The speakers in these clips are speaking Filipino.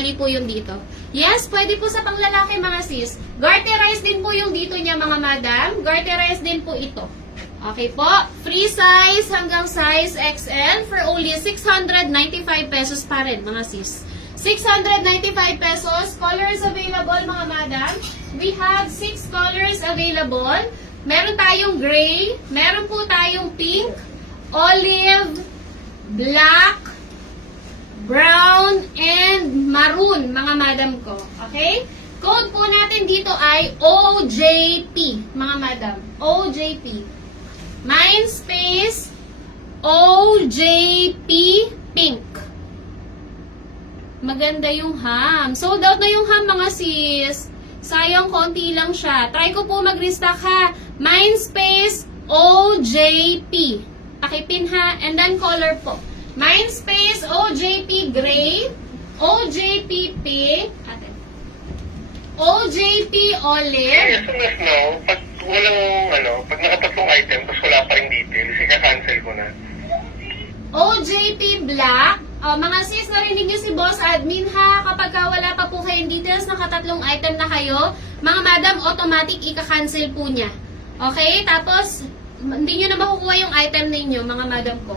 Mali po yung dito. Yes, pwede po sa panglalaki mga sis. Garterize din po yung dito niya mga madam. Garterize din po ito. Okay po. Free size hanggang size XL for only 695 pesos pa rin mga sis. 695 pesos. Colors available mga madam. We have 6 colors available. Meron tayong gray. Meron po tayong pink, olive, black, brown, and maroon, mga madam ko. Okay? Code po natin dito ay OJP, mga madam. OJP. Mindspace OJP pink. Maganda yung ham. Sold out na yung ham, mga sis. Sayang, konti lang siya. Try ko po mag-restock ha. Mindspace OJP. Pakipin ha. And then color po. Mindspace OJP gray, OJP pink, OJP olive. SMS no, pag walang pag nakatatlong item tapos wala pa ring details, ika-cancel ko na. OJP black. Mga sis, narinig niyo si Boss Admin ha, kapag wala pa po kayong details, nakatatlong item na kayo, mga madam, automatic ika-cancel po niya. Okay? Tapos, hindi niyo na makukuha yung item ninyo, mga madam ko.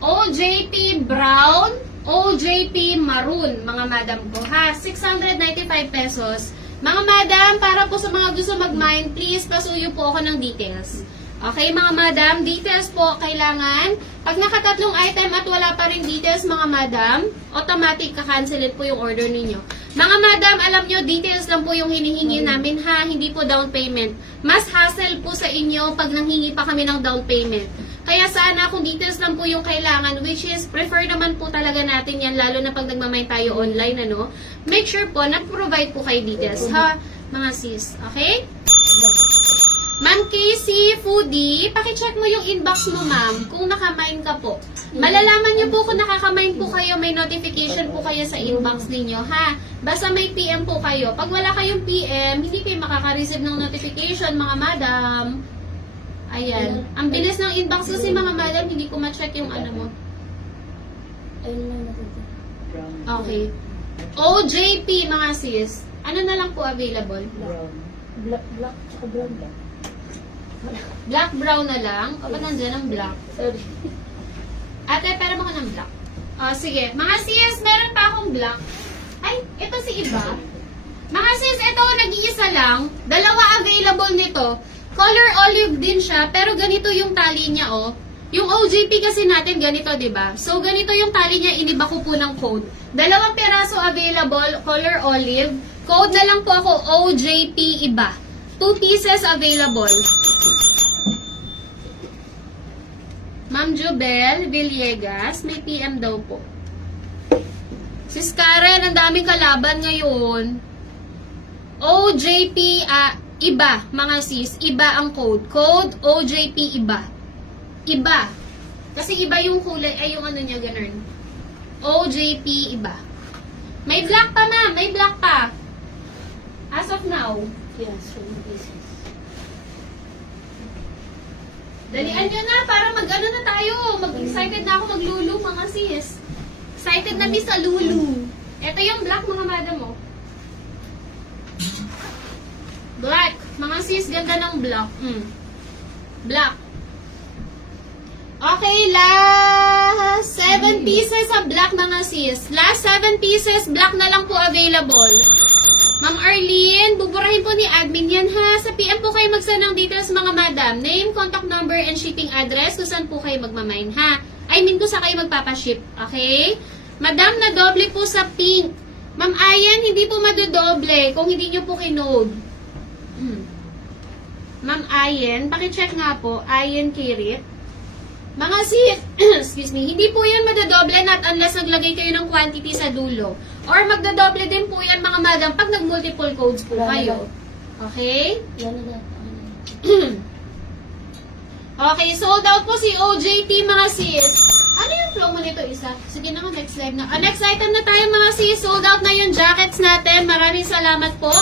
OJP brown, OJP maroon, mga madam ko ha. 695 pesos. Mga madam, para po sa mga gusto mag-mine, please pasuyo po ako ng details. Okay, mga madam, details po kailangan. Pag nakatatlong item at wala pa rin details, mga madam, automatic ka-cancelin po yung order ninyo. Mga madam, alam nyo, details lang po yung hinihingi namin ha, hindi po down payment. Mas hassle po sa inyo pag nanghingi pa kami ng down payment. Kaya sana kung details lang po yung kailangan, which is prefer naman po talaga natin yan, lalo na pag nagmamay tayo online, ano, make sure po na-provide po kayo details, ha, mga sis. Okay? Ma'am Casey Foodie, pakicheck mo yung inbox mo, ma'am, kung nakamine ka po. Malalaman nyo po kung nakakamine po kayo, may notification po kayo sa inbox ninyo, ha? Basta may PM po kayo. Pag wala kayong PM, hindi kayo makaka-receive ng notification, mga madam. Ayan. Ang bilis ng inbox kasi, mga madam, hindi ko ma-check yung ano mo. Okay. OJP, mga sis. Ano na lang po available? Brown. Black, tsaka brown lang. Black, brown na lang. O ba nandiyan ang black? Sorry. Ate, pera mo ka ng black. Sige. Mga sis, meron pa akong black. Ay, ito si iba. Mga sis, ito nag-iisa lang. Dalawa available nito. Color olive din siya, pero ganito yung tali niya, oh. Yung OJP kasi natin, ganito, diba? So, ganito yung tali niya, iniba ko po ng code. Dalawang peraso available, color olive. Code na lang po ako, OJP iba. 2 pieces available. Ma'am Jubel Villegas, may PM daw po. Sis Karen, ang daming kalaban ngayon. OJP, iba, mga sis. Iba ang code. Code OJP iba. Iba. Kasi iba yung kulay, ay yung ano niya, ganun. OJP iba. May black pa, ma'am. May black pa. As of now. Yes, from the pieces. Dalian nyo na para mag-ano na tayo. Mag-excited na ako maglulu, mga sis. Excited na di sa lulu. Ito yung black, mga madam mo. Black. Mga sis, ganda ng black. Black. Okay, last 7 pieces of black, mga sis. Last 7 pieces, black na lang po available. Ma'am Arlene, buburahin po ni admin yan ha. Sa PM po kayo mag-send ng details, mga madam. Name, contact number, and shipping address kung saan po kayo magmamine ha. I mean kung saan kayo magpapaship. Okay? Madam, na doble po sa pink. Ma'am Ayan, hindi po madodoble kung hindi nyo po kinode. Ma'am Ayen, pakicheck nga po. Ayen Kirit. Mga sis, excuse me, hindi po yan madadoble not unless naglagay kayo ng quantity sa dulo. Or magdadoble din po yan, mga madam, pag nag-multiple codes po kayo. Okay? Yan na lang. Okay, sold out po si OJP, mga sis. Ano yung flow mo nito, isa? Sige na nga, next live na. Next item na tayo, mga sis. Sold out na yung jackets natin. Maraming salamat po.